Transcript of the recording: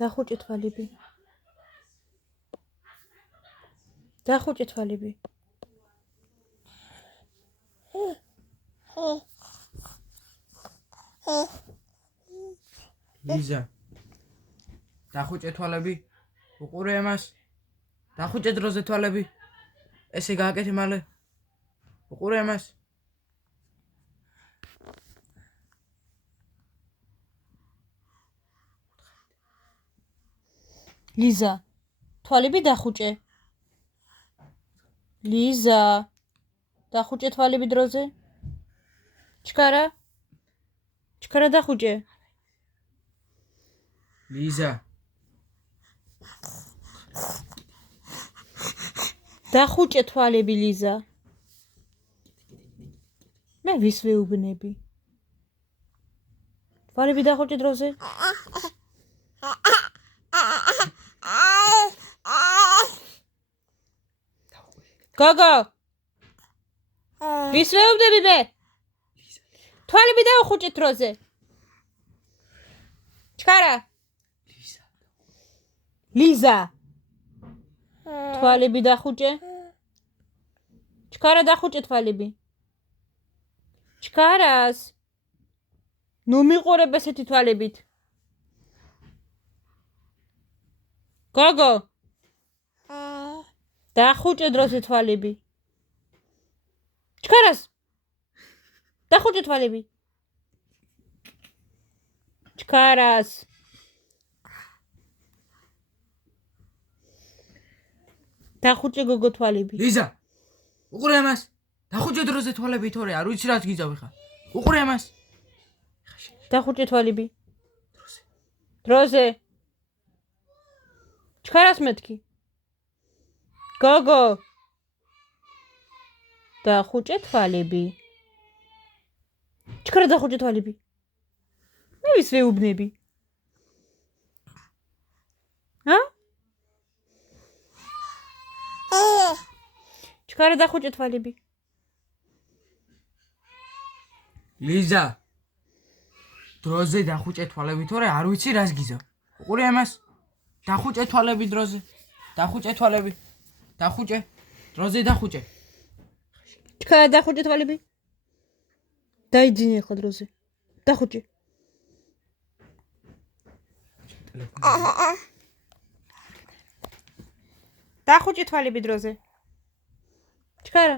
დახუჭე თვალები. დახუჭე თვალები. ლიზა. დახუჭე თვალები. უყურე ამას. დახუჭე დროზე თვალები. ესე გააკეთე მალე. უყურე ამას. ლიზა, თვალები დახუჭე. ლიზა, დახუჭე თვალები დროზე. ჩქარა? ჩქარა დახუჭე. ლიზა. დახუჭე თვალები ლიზა. მე ვის ვეუბნები? თვალები დახუჭე დროზე. გოგო. ვის ვეუბნები მე? თვალები დახუჭე დროზე. ჩქარა? ლიზა. თვალები დახუჭე. ჩქარა დახუჭე თვალები. ჩქარას. ნუ მიყურებ ესეთი თვალებით. გოგო. დახუჭე დროზე თვალები. ჩქარას. დახუჭე თვალები. ჩქარას. დახუჭე გოგო თვალები. ლიზა. უყურე ამას. დახუჭე დროზე თვალები თორე არ ვიცი რაც გიძავი ხარ. უყურე ამას. დახუჭე თვალები. დროზე. ჩქარას მეთქი. გოგო. დახუჭე თვალები. ჩქარა დახუჭე თვალები. მე ვის ვეუბნები? ჩქარა დახუჭე თვალები. ლიზა. დროზე დახუჭე თვალები თორე არ ვიცი რას გიძავ. უყურე ამას. დახუჭე თვალები დროზე. დახუჭე თვალები. დახუჭე. დროზე დახუჭე. ჩქარა დახუჭე თვალები. დაიძინე ახლა დროზე. დახუჭე. დახუჭე თვალები დროზე. ჩქარა.